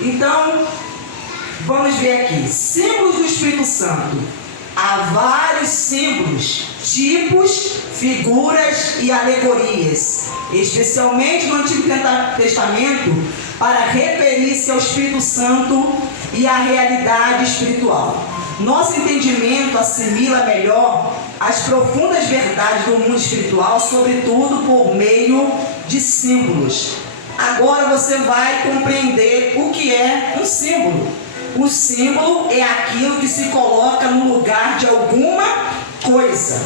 Então, vamos ver aqui. Símbolos do Espírito Santo. Há vários símbolos, tipos, figuras e alegorias, especialmente no Antigo Testamento, para referir-se ao Espírito Santo e à realidade espiritual. Nosso entendimento assimila melhor as profundas verdades do mundo espiritual, sobretudo por meio de símbolos. Agora você vai compreender o que é um símbolo. O símbolo é aquilo que se coloca no lugar de alguma coisa.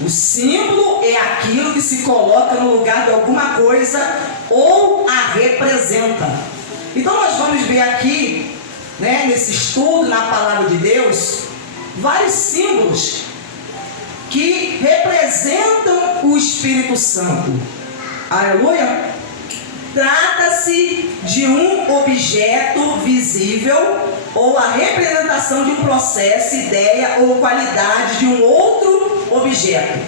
O símbolo é aquilo que se coloca no lugar de alguma coisa ou a representa. Então nós vamos ver aqui, nesse estudo na Palavra de Deus, vários símbolos que representam o Espírito Santo. Aleluia! Trata-se de um objeto visível ou a representação de um processo, ideia ou qualidade de um outro objeto.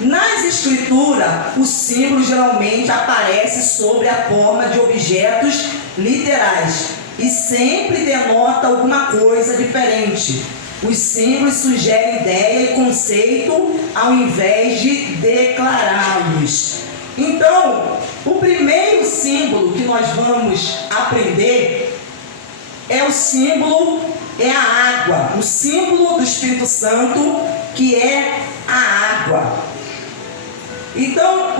Nas escrituras, o símbolo geralmente aparece sob a forma de objetos literais e sempre denota alguma coisa diferente. Os símbolos sugerem ideia e conceito ao invés de declará-los. Então, o primeiro símbolo que nós vamos aprender é o símbolo, é a água. O símbolo do Espírito Santo, que é a água. Então,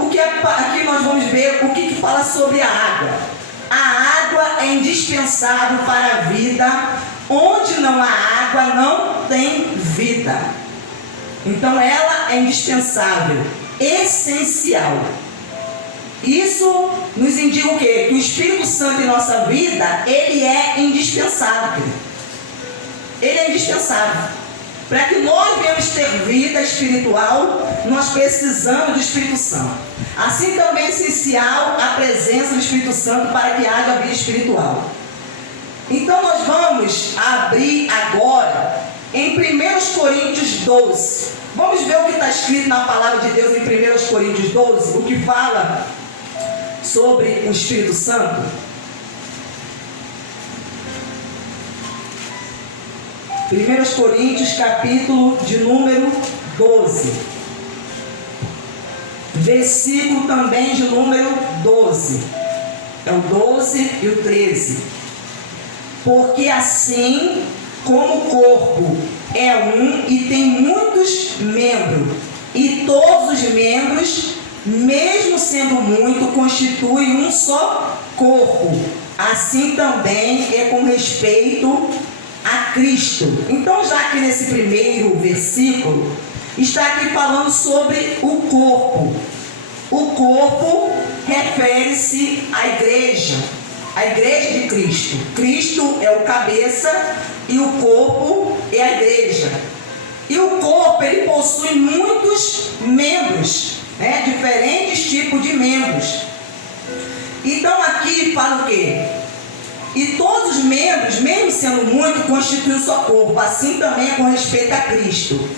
aqui nós vamos ver o que fala sobre a água. A água é indispensável para a vida. Onde não há água, não tem vida. Então, ela é indispensável, essencial. Isso nos indica o quê? Que o Espírito Santo em nossa vida, ele é indispensável. Ele é indispensável. Para que nós venhamos ter vida espiritual, nós precisamos do Espírito Santo. Assim também é essencial a presença do Espírito Santo para que haja vida espiritual. Então nós vamos abrir agora em 1 Coríntios 12. Vamos ver o que está escrito na Palavra de Deus em 1 Coríntios 12, o que fala sobre o Espírito Santo. 1 Coríntios, capítulo de número 12. Versículo também de número 12. É o 12 e o 13. Porque assim como o corpo é um e tem muitos membros, e todos os membros, mesmo sendo muito, constituem um só corpo. Assim também é com respeito a Cristo. Então, já que nesse primeiro versículo está aqui falando sobre o corpo. O corpo refere-se à igreja, a igreja de Cristo. Cristo é o cabeça e o corpo é a igreja. E o corpo, ele possui muitos membros, diferentes tipos de membros. Então aqui fala o quê? E todos os membros, mesmo sendo muito, constituem um só corpo. Assim também é com respeito a Cristo.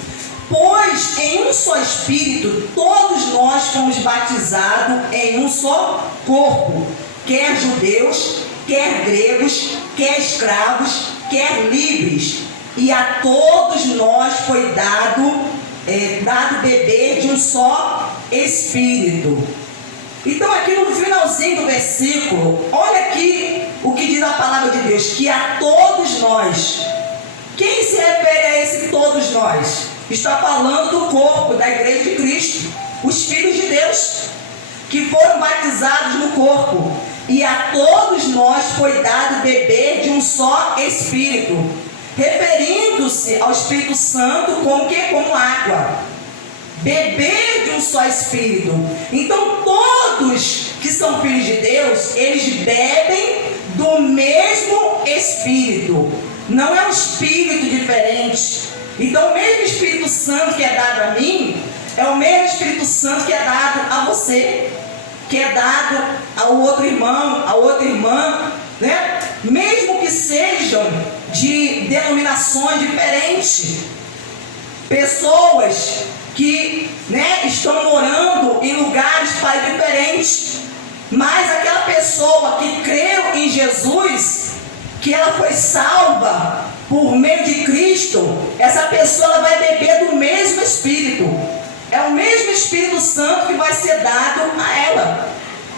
Pois em um só Espírito todos nós fomos batizados em um só corpo, quer judeus, quer gregos, quer escravos, quer livres, e a todos nós foi dado beber de um só Espírito. Então aqui no finalzinho do versículo, olha aqui o que diz a palavra de Deus, que a todos nós. Quem se refere a esse todos nós? Está falando do corpo da igreja de Cristo, os filhos de Deus, que foram batizados no corpo. E a todos nós foi dado beber de um só Espírito, referindo-se ao Espírito Santo como água. Beber de um só Espírito. Então todos que são filhos de Deus, eles bebem do mesmo Espírito. Não é um Espírito diferente. Então o mesmo Espírito Santo que é dado a mim, é o mesmo Espírito Santo que é dado a você, que é dado ao outro irmão, a outra irmã, mesmo que sejam de denominações diferentes, pessoas que estão morando em lugares diferentes, mas aquela pessoa que creu em Jesus, que ela foi salva por meio de Cristo, essa pessoa ela vai beber do mesmo Espírito. É o mesmo Espírito Santo que vai ser dado a ela.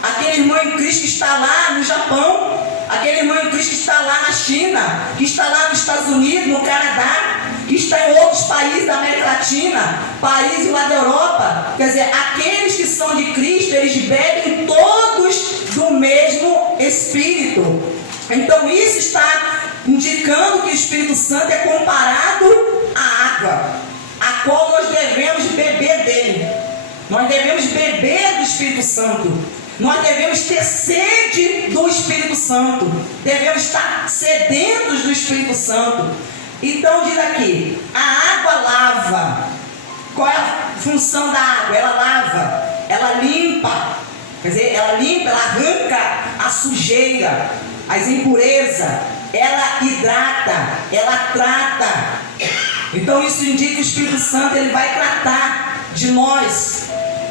Aquele irmão em Cristo que está lá no Japão, aquele irmão em Cristo que está lá na China, que está lá nos Estados Unidos, no Canadá, que está em outros países da América Latina, países lá da Europa. Quer dizer, aqueles que são de Cristo, eles bebem todos do mesmo Espírito. Então isso está indicando que o Espírito Santo é comparado à água, a qual nós devemos beber dele. Nós devemos beber do Espírito Santo. Nós devemos ter sede do Espírito Santo. Devemos estar sedentos do Espírito Santo. Então diz aqui, a água lava. Qual é a função da água? Ela lava, ela limpa. Quer dizer, ela limpa, ela arranca a sujeira, as impurezas. Ela hidrata, ela trata. Então isso indica que o Espírito Santo ele vai tratar de nós.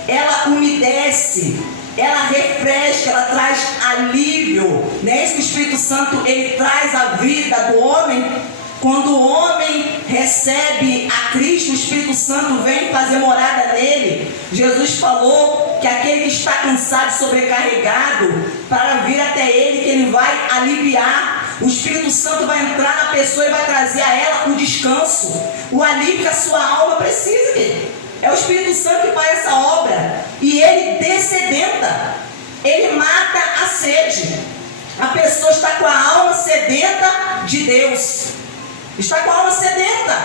Ela umedece, ela refresca, ela traz alívio. Não é isso que o Espírito Santo ele traz à vida do homem? Quando o homem recebe a Cristo, o Espírito Santo vem fazer morada nele. Jesus falou que aquele que está cansado e sobrecarregado, para vir até ele, que ele vai aliviar. O Espírito Santo vai entrar na pessoa e vai trazer a ela o descanso, o alívio que a sua alma precisa dele. É o Espírito Santo que faz essa obra. E ele dessedenta, ele mata a sede. A pessoa está com a alma sedenta de Deus. Está com a alma sedenta.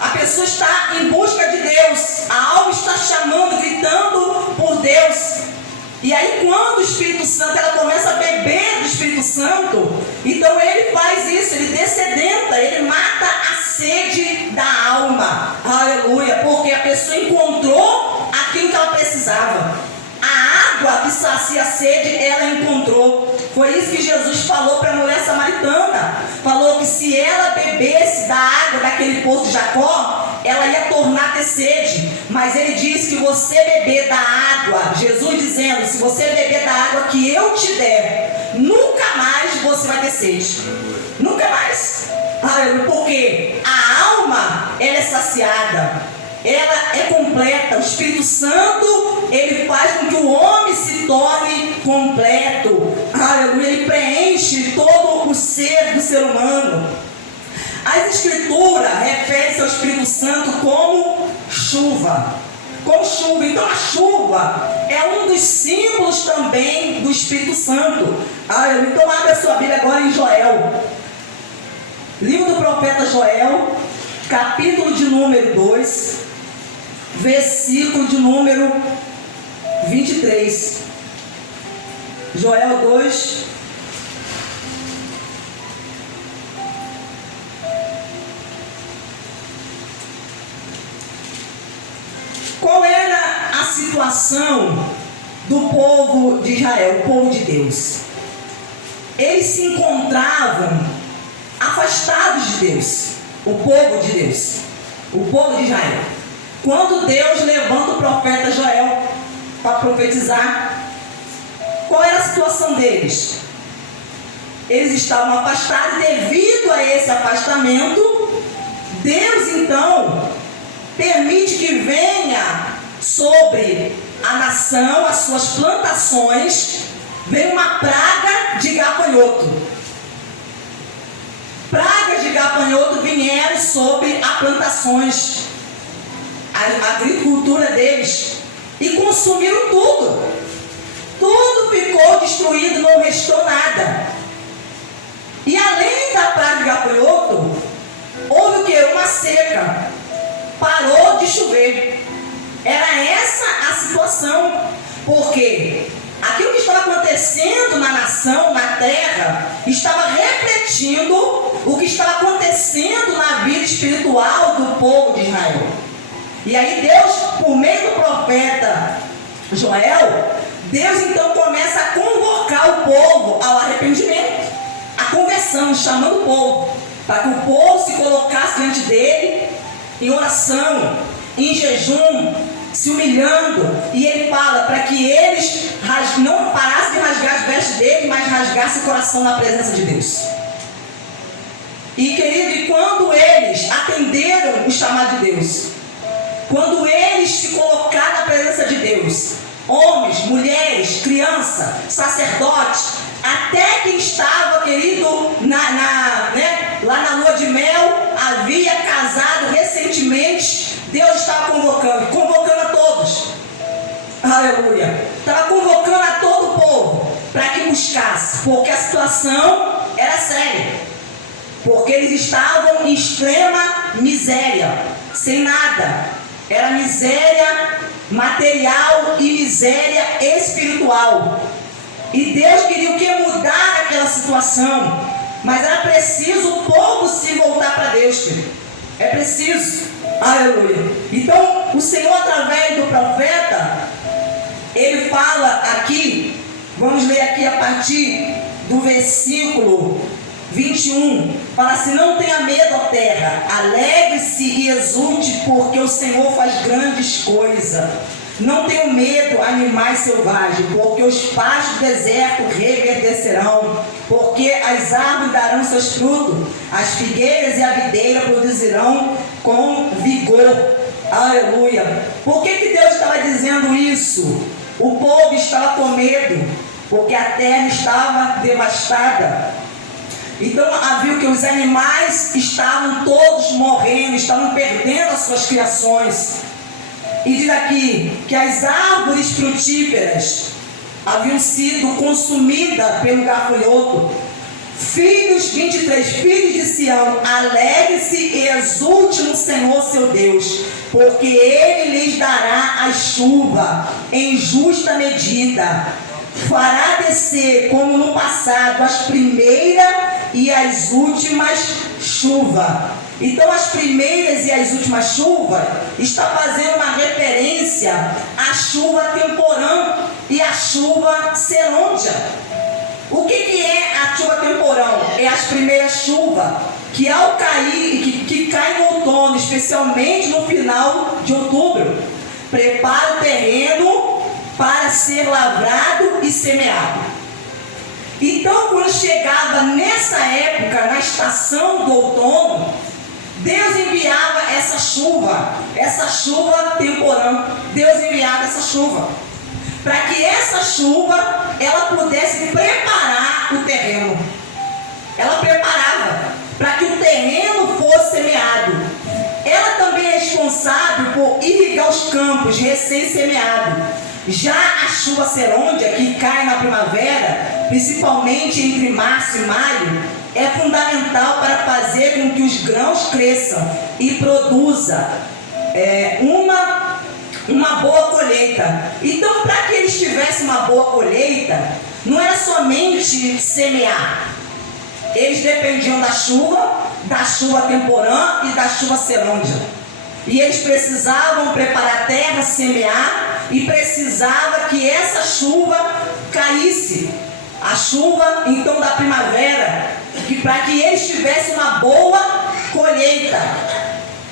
A pessoa está em busca de Deus. A alma está chamando, gritando por Deus. E aí quando o Espírito Santo, ela começa a beber do Espírito Santo, então ele faz isso, ele dessedenta, ele mata a sede da alma. Aleluia, porque a pessoa encontrou aquilo que ela precisava. A água que sacia a sede, ela encontrou. Foi isso que Jesus falou para a mulher samaritana. Falou que se ela bebesse da água daquele poço de Jacó, ela ia tornar a ter sede. Mas ele disse que você beber da água, Jesus dizendo, se você beber da água que eu te der, nunca mais você vai ter sede. Nunca mais. Porque a alma, ela é saciada. Ela é completa. O Espírito Santo, ele faz com que o homem se torne completo. Aleluia. Ele preenche todo o ser do ser humano. As Escrituras referem-se ao Espírito Santo como chuva. Como chuva. Então a chuva é um dos símbolos também do Espírito Santo. Aleluia. Então abre a sua Bíblia agora em Joel. Livro do profeta Joel, capítulo de número 2, versículo de número 23. Joel 2. Qual era a situação do povo de Israel, o povo de Deus? Eles se encontravam afastados de Deus, o povo de Deus, o povo de Israel. Quando Deus levanta o profeta Joel para profetizar, qual era a situação deles? Eles estavam afastados. Devido a esse afastamento, Deus então permite que venha sobre a nação, as suas plantações, venha uma praga de gafanhoto. Pragas de gafanhoto vieram sobre as plantações, a agricultura deles, e consumiram tudo. Tudo ficou destruído, não restou nada. E além da praga de gafanhoto, houve o que? Uma seca. Parou de chover. Era essa a situação. Porque aquilo que estava acontecendo na nação, na terra, estava refletindo o que estava acontecendo na vida espiritual do povo de Israel. E aí Deus, por meio do profeta Joel, Deus então começa a convocar o povo ao arrependimento, à conversão, chamando o povo, para que o povo se colocasse diante dele em oração, em jejum, se humilhando. E ele fala para que eles não parassem de rasgar as vestes dele, mas rasgassem o coração na presença de Deus. E querido, quando eles atenderam o chamado de Deus, quando eles se colocaram na presença de Deus, homens, mulheres, crianças, sacerdotes, até quem estava, querido, lá na lua de mel, havia casado recentemente, Deus estava convocando a todos. Aleluia. Estava convocando a todo o povo para que buscasse, porque a situação era séria. Porque eles estavam em extrema miséria, sem nada. Era miséria material e miséria espiritual. E Deus queria o que? Mudar aquela situação. Mas era preciso o povo se voltar para Deus, querido. É preciso. Aleluia. Então, o Senhor, através do profeta, ele fala aqui, vamos ler aqui a partir do versículo 21, fala assim: não tenha medo, ó terra, alegre-se e exulte, porque o Senhor faz grandes coisas. Não tenham medo, animais selvagens, porque os pastos do deserto reverdecerão, porque as árvores darão seus frutos, as figueiras e a videira produzirão com vigor. Aleluia. Por que Deus estava dizendo isso? O povo estava com medo, porque a terra estava devastada. Então havia que os animais estavam todos morrendo, estavam perdendo as suas criações. E diz aqui que as árvores frutíferas haviam sido consumidas pelo gafanhoto. Filhos, 23, filhos de Sião, alegre-se e exulte no Senhor seu Deus, porque Ele lhes dará a chuva em justa medida. Fará descer, como no passado, as primeiras e as últimas chuvas. Então, as primeiras e as últimas chuvas está fazendo uma referência à chuva temporã e à chuva serôdia. O que é a chuva temporã? É as primeiras chuvas que ao cair, que cai no outono, especialmente no final de outubro, prepara o terreno para ser lavrado e semeado. Então, quando chegava nessa época, na estação do outono, Deus enviava essa chuva temporã. Deus enviava essa chuva, para que essa chuva, ela pudesse preparar o terreno. Ela preparava, para que o terreno fosse semeado. Ela também é responsável por irrigar os campos recém-semeados. Já a chuva serôdia, que cai na primavera, principalmente entre março e maio, é fundamental para fazer com que os grãos cresçam e produza uma boa colheita. Então, para que eles tivessem uma boa colheita, não era somente semear. Eles dependiam da chuva temporã e da chuva serôdia. E eles precisavam preparar a terra, semear, e precisava que essa chuva caísse. A chuva, então, da primavera, para que eles tivessem uma boa colheita.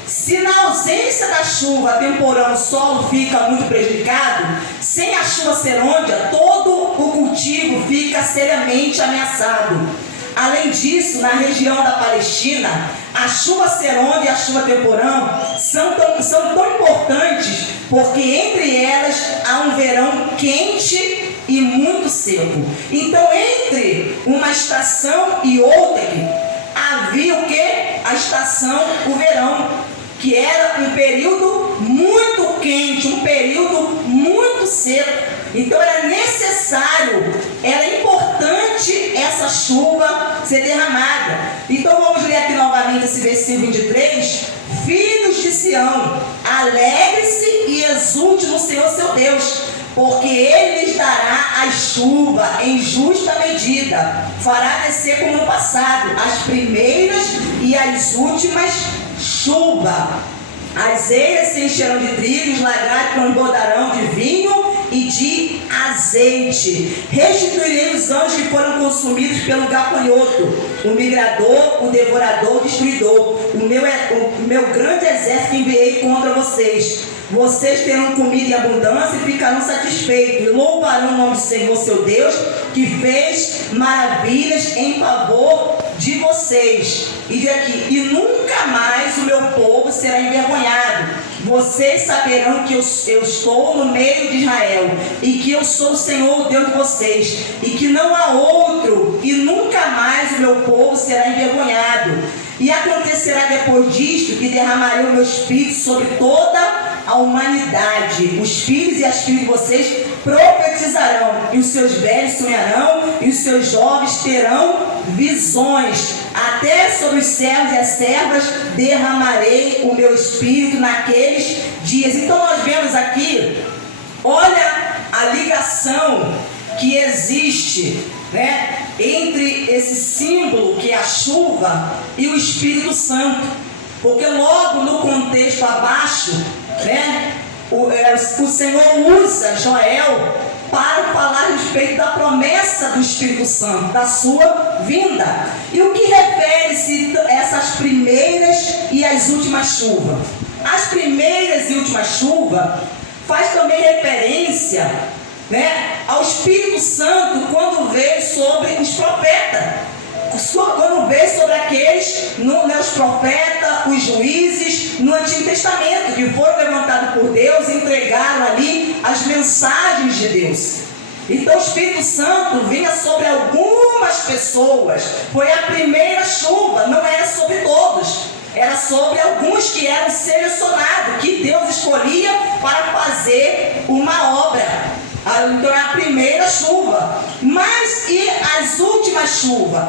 Se na ausência da chuva temporã o solo fica muito prejudicado, sem a chuva serôdia, todo o cultivo fica seriamente ameaçado. Além disso, na região da Palestina, a chuva serôdia e a chuva temporã são tão importantes, porque entre elas há um verão quente e muito seco. Então, entre uma estação e outra, havia o que? A estação, o verão, que era um período muito quente, um período muito seco. Então era necessário, era importante essa chuva ser derramada. Então vamos ler aqui novamente esse versículo 23. Filhos de Sião, alegre-se e exulte no Senhor seu Deus, porque Ele lhes dará a chuva em justa medida, fará descer como no passado as primeiras e as últimas chuvas. As eiras se encherão de trigo, os lagares transbordarão de vinho e de azeite. Restituirei os anjos que foram consumidos pelo gafanhoto, o migrador, o devorador, o destruidor. O meu grande exército que enviei contra vocês. Vocês terão comida em abundância e ficarão satisfeitos, e louvarão o nome do Senhor seu Deus, que fez maravilhas em favor de vocês. vocês. E diz aqui: e nunca mais o meu povo será envergonhado. Vocês saberão que eu estou no meio de Israel, e que eu sou o Senhor, o Deus de vocês, e que não há outro, e nunca mais o meu povo será envergonhado. E acontecerá depois disto que derramarei o meu espírito sobre toda a humanidade. Os filhos e as filhas de vocês profetizarão, e os seus velhos sonharão, e os seus jovens terão visões. Até sobre os servos e as servas derramarei o meu espírito naqueles dias. Então nós vemos aqui, olha a ligação que existe, né, entre esse símbolo que é a chuva e o Espírito Santo. Porque logo no contexto abaixo, né, o Senhor usa Joel para falar a respeito da promessa do Espírito Santo, da sua vinda. E o que refere-se a essas primeiras e as últimas chuvas? As primeiras e últimas chuvas faz também referência, né, ao Espírito Santo quando veio sobre os profetas. Quando veio sobre aqueles, os profetas, os juízes, no Antigo Testamento, que foram levantados por Deus e entregaram ali as mensagens de Deus. Então o Espírito Santo vinha sobre algumas pessoas. Foi a primeira chuva, não era sobre todos. Era sobre alguns que eram selecionados, que Deus escolhia para fazer uma obra. Então é a primeira chuva. Mas e as últimas chuvas?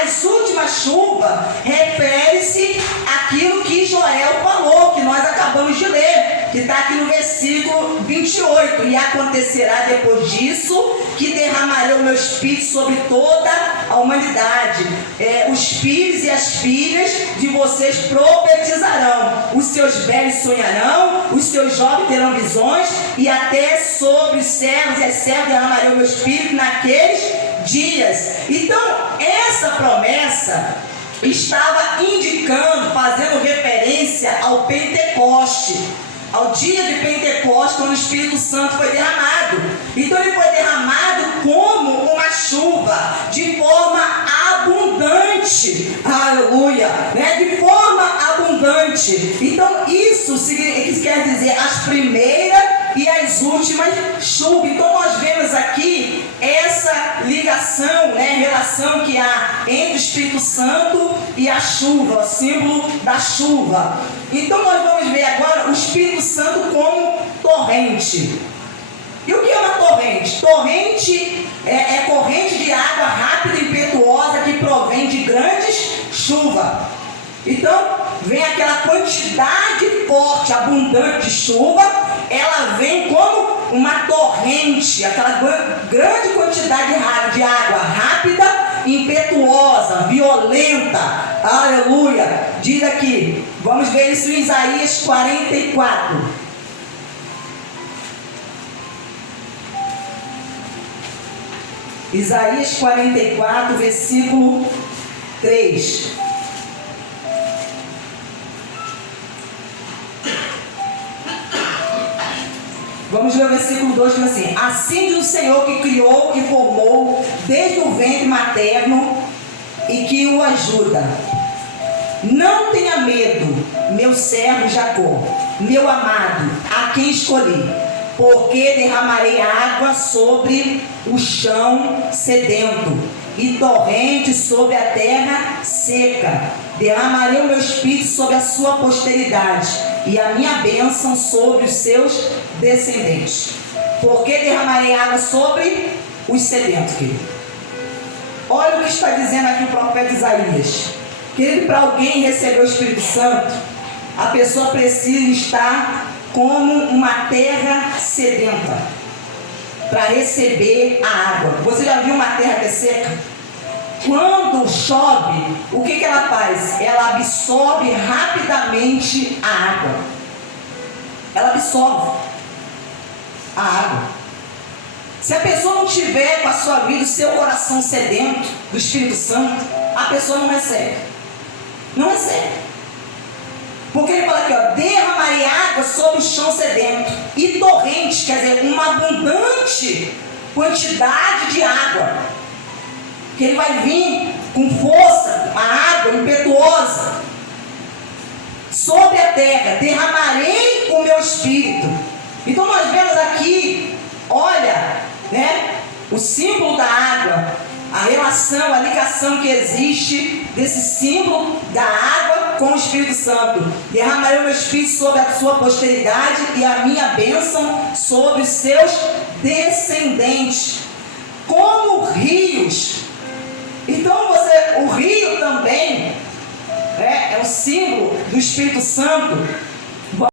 As últimas chuvas refere-se àquilo que Joel falou, que nós acabamos de ler, que está aqui no versículo 28. E acontecerá depois disso que derramarei o meu espírito sobre toda a humanidade. Os filhos e as filhas de vocês profetizarão, os seus velhos sonharão, os seus jovens terão visões, e até sobre os servos e as servas derramarei o meu espírito naqueles dias. Então essa promessa estava indicando, fazendo referência ao Pentecoste, ao dia de Pentecostes, quando o Espírito Santo foi derramado. Então ele foi derramado como uma chuva, de forma abundante, aleluia, né? De forma abundante. Então isso quer dizer as primeiras e as últimas chuvas. Então nós vemos aqui essa ligação, né, relação que há entre o Espírito Santo e a chuva, o símbolo da chuva. Então nós vamos ver agora o Espírito Santo como torrente. E o que é uma torrente? Torrente é corrente de água rápida e impetuosa que provém de grandes chuvas. Então vem aquela quantidade forte, abundante de chuva. Ela vem como uma torrente, aquela grande quantidade de água rápida, impetuosa, violenta, aleluia. Diz aqui, vamos ver isso em Isaías 44. Isaías 44, versículo 3. Vamos ler o versículo 2, que diz assim: assim diz o Senhor que criou e formou desde o ventre materno e que o ajuda. Não tenha medo, meu servo Jacó, meu amado, a quem escolhi, porque derramarei água sobre o chão sedento e torrente sobre a terra seca. Derramarei o meu espírito sobre a sua posteridade e a minha bênção sobre os seus descendentes. Porque derramarei água sobre os sedentos, querido. Olha o que está dizendo aqui o profeta Isaías. Querido, para alguém receber o Espírito Santo, a pessoa precisa estar como uma terra sedenta para receber a água. Você já viu uma terra que é seca? Quando chove, o que ela faz? Ela absorve rapidamente a água. Ela absorve a água. Se a pessoa não tiver com a sua vida, o seu coração sedento do Espírito Santo, a pessoa não recebe. Não recebe. Porque ele fala aqui, ó, derramarei água sobre o chão sedento e torrente, quer dizer, uma abundante quantidade de água. Que ele vai vir com força, a água água impetuosa sobre a terra, derramarei o meu espírito. Então nós vemos aqui, olha, né, o símbolo da água, a relação, a ligação que existe desse símbolo da água com o Espírito Santo. Derramarei o meu espírito sobre a sua posteridade e a minha bênção sobre os seus descendentes, como rios. Então o rio também é um símbolo do Espírito Santo.